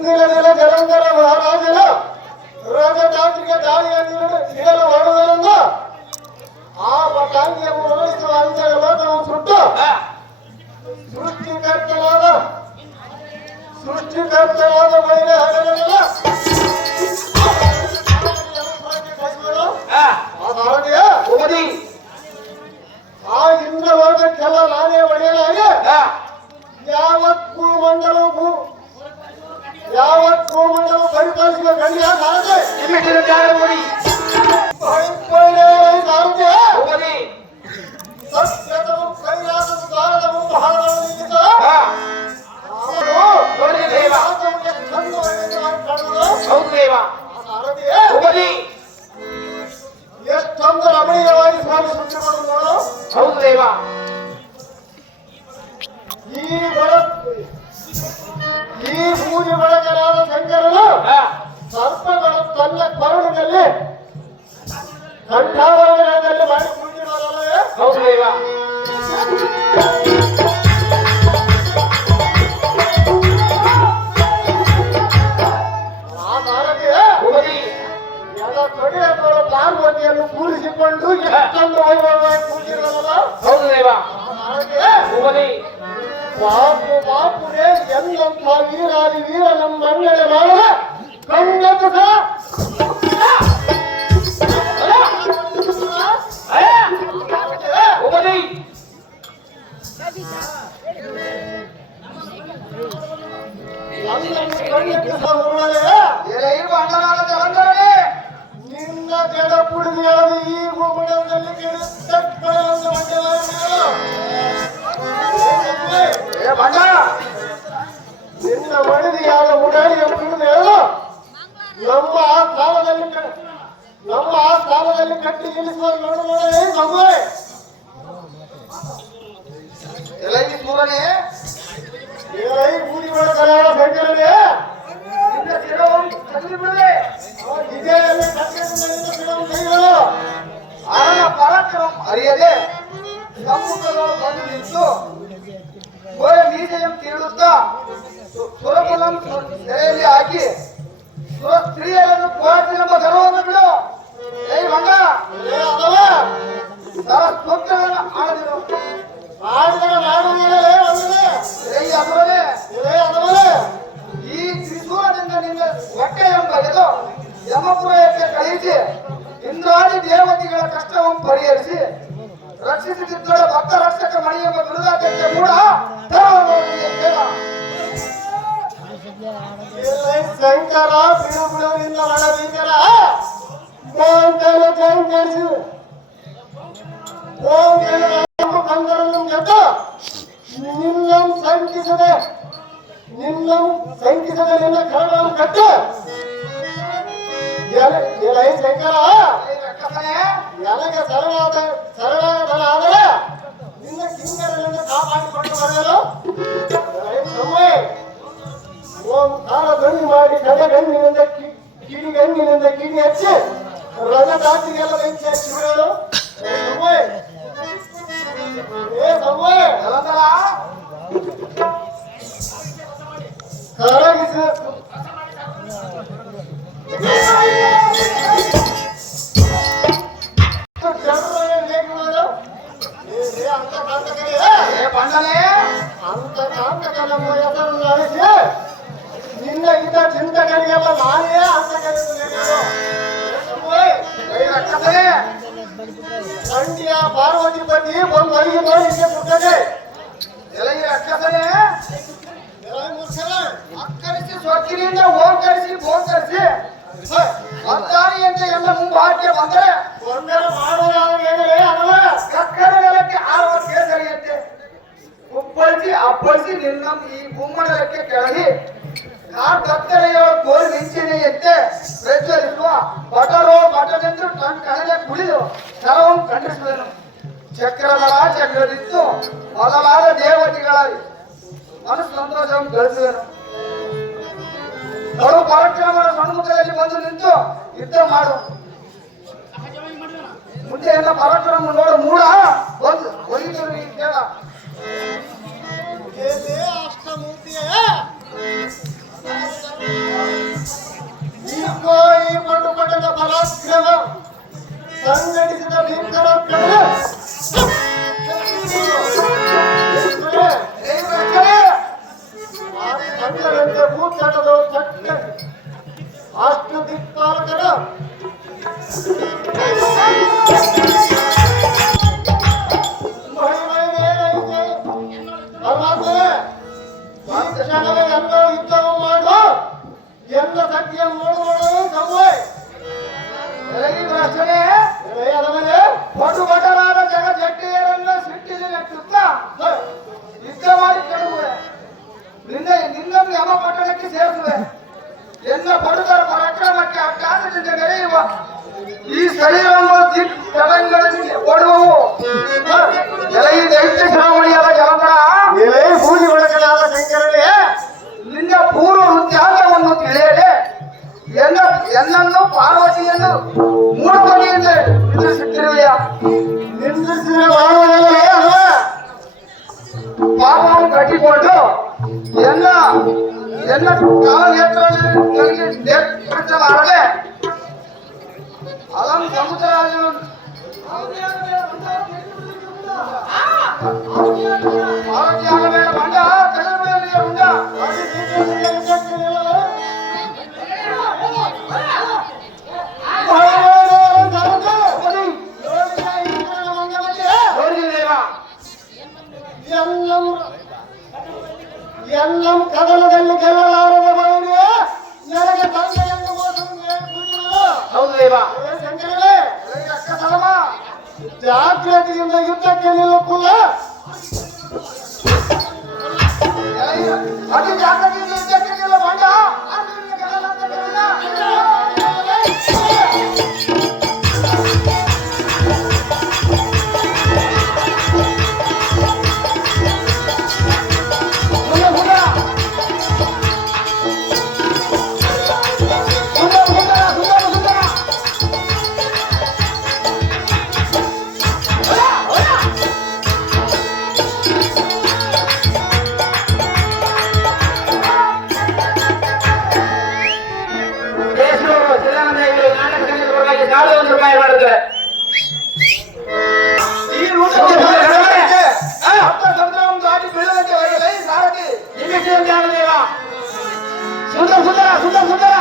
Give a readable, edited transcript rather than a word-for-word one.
ಇಂದಿನ ದಿನ ಜಲಂಧರ ಮಹಾರಾಜನ ರಾಜಧಾಟಿಗೆ ದಾಳಿಯನ್ನು ಇಡಲು ಹೊರಡುವುದರಿಂದ ಆ ಪಟಾಂಗಿಯನ್ನು ಉರುಳಿಸುವ ಅಂಚೆಯ ಲೋಕವು ಸುಟ್ಟು ಸೃಷ್ಟಿಕರ್ತನಾದ ಮಹಿಳೆ ಹಗಲೆಲ್ಲ ಆ ಇಂದ್ರ ಲೋಕಕ್ಕೆಲ್ಲ ನಾನೇ ಒಡೆಯಲಾಗಿ ಯಾವತ್ ಭೂಮಂಡಲವು ಪರಿಪಾಲಿಸುವ ಗಣ್ಯ ಸಾರದೆ ಸತ್ಯತವು ಕೈಲಾಸದ ದ್ವಾರದ ಮುಂದೆ ಹಾರಲಿಕ್ಕಿತ ಎಷ್ಟೊಂದು ರಮಣೀಯವಾಗಿ ಸ್ವಾಮಿ ಸೃಷ್ಟಿ ಮಾಡುವುದು. ಹೌದು ದೇವ. ಈ ಪೂಜೆ ಬಳಗರಾದ ಶಂಕರನು ಸರ್ಪಗಳು ತನ್ನ ಕರುಣಿನಲ್ಲಿ ಕಂಠಾಭರಣಗಳಲ್ಲಿ ಮಾಡಿ ಪೂಜೆ ಮಾಡಲೇ. ಹೌದು ದೇವ. ಪಾರ್ವತಿಯನ್ನು ಕೂರಿಸಿಕೊಂಡು ಎಷ್ಟೊಂದು ವೈಭವವಾಗಿ ಕೂತಿರಲ್ಲ. ಹೌದು ದೇವ. ಬಾಪು ಬಾಪುರೇ ಎಂದಂಥ ವೀರಾದಿ ವೀರ ನಮ್ಮ ಮಣ್ಣೆ ಮಾಡುವ ಕಣ್ಣೆದ್ದು ನಿನ್ನ ಜಡ ಪುಡಿಯಾದ ಈ ಭೂಮಂಡಲದಲ್ಲಿ ನಿನ್ನ ಮಡದಿಯಾದ ಉಡಾಳಿಯ ಪುಡಿದು ನಮ್ಮ ಆ ಸ್ಥಾನದಲ್ಲಿ ಕಟ್ಟಿ ನಿಲ್ಲಿಸುವ ನೋಡು ನೋಡೇ ಸಮಯ ಸೂರನೇ ಬೂದಿ ಕಲಾಳ ಶಂಕರನೇ ಪರಾಕ್ರಮ ಅರಿಯದೆ ಸಮ್ಮುಖಗಳು ಬಂದು ನಿಂತು ಬೀಜಂ ತೀಡುತ್ತಾ ಸುರಕುಲಂ ಸೆರೆಯಲ್ಲಿ ಹಾಕಿ ಸ್ತ್ರೀಯರನ್ನು ಪೋಷಿಸೆಂಬ ಗರ್ವವನ್ನು ಬಿಡು. ಮಂಗ ಸರಸ್ವತ್ಗಳನ್ನು ಆಡಿದರು. ಈ ತ್ರಿಶೂಲದಿಂದ ನಿನ್ನ ಹೊಟ್ಟೆಯನ್ನು ಬಗೆದು ಯಮಪುರಕ್ಕೆ ಕಳುಹಿಸಿ ಇಂದ್ರಾದಿ ದೇವತೆಗಳ ಕಷ್ಟವನ್ನು ಪರಿಹರಿಸಿ ರಕ್ಷಿಸುತ್ತಿದ್ದಳ ಭಕ್ತ ರಕ್ಷಕ ಮಣಿ ಎಂಬ ಬಿರುದಾಟಕ್ಕೆ ಕೂಡ ಶಂಕರ ಬಿಡು ಬಿಡುವಿನಿಂದ ಮಾಡಬೇಕರ ಕಂದರನ್ನು ಗೆದ್ದು ನಿನ್ನ ಶಂಕಿಸದೆ ನಿನ್ನ ಕರಡನ್ನು ಕಟ್ಟು ಶಂಕರ ನನಗೆ ಶರಣಾಗತನಾದರೆ ನಿನ್ನ ಕಿಂಕರನಿಂದ ಕಾಪಾಡಿಕೊಂಡು ಬರಲು ಓಂಕಾರ ಧ್ವನಿ ಮಾಡಿ ಕಡೆಗಣ್ಣಿನಿಂದ ಕಿಡಿಗಣ್ಣಿನಿಂದ ಕಿಡಿ ಹಚ್ಚಿ ರಜದಾತಿಗೆಲ್ಲ ಬೆಂಕಿ ಹಚ್ಚಿ ಬಿಡಲು ಕರಗಿಸಿ ಅಂತ ಕಾಂತಕನ ಹೆಸರು ನಡೆಸಿ ನಿನ್ನ ಇದ್ದ ಚಿಂತಕರಿಗೆಲ್ಲ ನಾನೇ ಅಂತ ಕಂಡಿಯ ಪಾರ್ವತಿಪತಿ ಒಂದು ಅಡಿಗೆ ನೋಡಿಕೆ ಬಿಟ್ಟದೆ ಅಕ್ಕರಿಸಿ ಸ್ವಚ್ಛರಿಂದ ಓಂಕರಿಸಿ ಬೋಂಕರಿಸಿ ಅದ್ದಾರಿಯಂತೆ ಎಲ್ಲ ಮುಂಬಾಟಿಗೆ ಬಂದರೆ ಮಾಡುವುದಾದರೆ ಸಕ್ಕರೆ ನೆಲಕ್ಕೆ ಆರುವ ಕೇಸರಿಯಂತೆ ಉಪ್ಪಳಿಸಿ ಅಪ್ಪಳಿಸಿ ನಿನ್ನ ಈ ಭೂಮಂಡಲಕ್ಕೆ ಕೆಳಗಿ ಆ ಕತ್ತಲೆಯ ಗೋಲ್ ಮಿಂಚಿನೆಯಂತೆ ಪ್ರಜ್ವಲಿಸುವ ಬಟನೆಂದು ಕಣಲೆ ಕುಳಿದು ಶರವನ್ನು ಖಂಡಿಸುವುದನು. ಚಕ್ರದಿತ್ತು ಮೊದಲಾದ ದೇವತೆಗಳ ಮನಸ್ಸು ಸಂತೋಷವನ್ನು ಗಳಿಸುವನು. ಕಡು ಪರಾಕ್ರಮದ ಸನ್ಮುಖದಲ್ಲಿ ಬಂದು ನಿಂತು ಯುದ್ಧ ಮಾಡು. ಮುಂದೆ ಎಲ್ಲ ಪರಾಕ್ರಮ ನೋಡು ಮೂಡ ಒಂದು ಒಯ್ದರು ಈ ಕೇಳ ಅಷ್ಟಮೂರ್ತಿಯ ಕೊಟ್ಟ ಅಷ್ಟು ದಿಕ್ಪಾಲಕರು ಎಲ್ಲ ಯುದ್ಧವ ಮಾಡು ಎಲ್ಲ ಸತ್ಯ ನೋಡು ಸಂವಯ್ ಪಟು ಬಟರಾದ ಜಗಜ್ಜಟ್ಟಿಯರನ್ನ ಸಿಟ್ಟಿಲಿ ನೆಟ್ಟಿದ್ದ ಯುದ್ಧ ಮಾಡಿ ಕೆಡುವೆ ನಿನ್ನನ್ನು ಯಮ ಪಟ್ಟಣಕ್ಕೆ ಸೇರಿಸುವೆ ಎನ್ನ ಪಡುಗರ ಪರಾಕ್ರಮಕ್ಕೆ ಅಭ್ಯಾಸದಿಂದ ಮೆರೆಯುವ ಈ ಸ್ಥಳೀಯವನ್ನು ತರಂಗಗಳಲ್ಲಿ ಓಡುವವು ಎಲೆಯಿ ದೈತ್ಯ ಶಿರೋಮಣಿಯಾದ ಜಲಂಧರ ಎಲೆ ಪೂಜೆ ಒಳಗನಾದ ಶಂಕರನೇ ನಿನ್ನ ಪೂರ್ವ ವೃತ್ತಾಂತವನ್ನು ತಿಳಿಯದೆ ಎನ್ನನ್ನು ಪಾರ್ವತಿಯನ್ನು ಮೂಢಮನೆಯಿಂದ ನಿಲ್ಲಿಸುತ್ತಿರುವೆಯಾ ನಿಂದಿಸಿದ ಮಾಡುವುದಲ್ಲೇ ಅಲ್ವ ಪಾಪವನ್ನು ಕಟ್ಟಿಕೊಂಡು ಎನ್ನ ಕಾಲನೇತ್ರದಲ್ಲಿ ನನಗೆ ನೇತೃತ್ವಲಾರದೆ ಅಲಂ ಸಮುದ್ರರಾಜನು ಪಾರ್ವತಿಯಾಗ ಬೇಡ ಮಂಡ ತೆಗೆದುಬಿಡಲಿಯ ಮುಂಡ ಎಲ್ಲಂ ಕದಲದಲ್ಲಿ ಗೆಲ್ಲಲಾರದ ಬಯಲಿಗೆ ನನಗೆ ತಂದೆಯನ್ನು ಹೌದು ದೇವ ಶಂಕರನೇ ಅಕ್ಕ ಸಲಮ ಜಾಗ್ರತೆಯಿಂದ ಯುದ್ಧಕ್ಕೆ ನಿಲ್ಲುತ್ತಿಲ್ಲ ಅತಿ ಜಾಗೃತಿಯಿಂದ ಯುದ್ಧಕ್ಕೆ ನಿಲ್ಲ ಮಂಡ ರೂಪಾಯಿ ಮಾಡುತ್ತೆ ಈ ದಾಟಿ ಬೀಳದಂತೆ ಸಾರಥಿ ಸುಂದರ ಸುಂದರ ಸುಂದರ ಸುಂದರ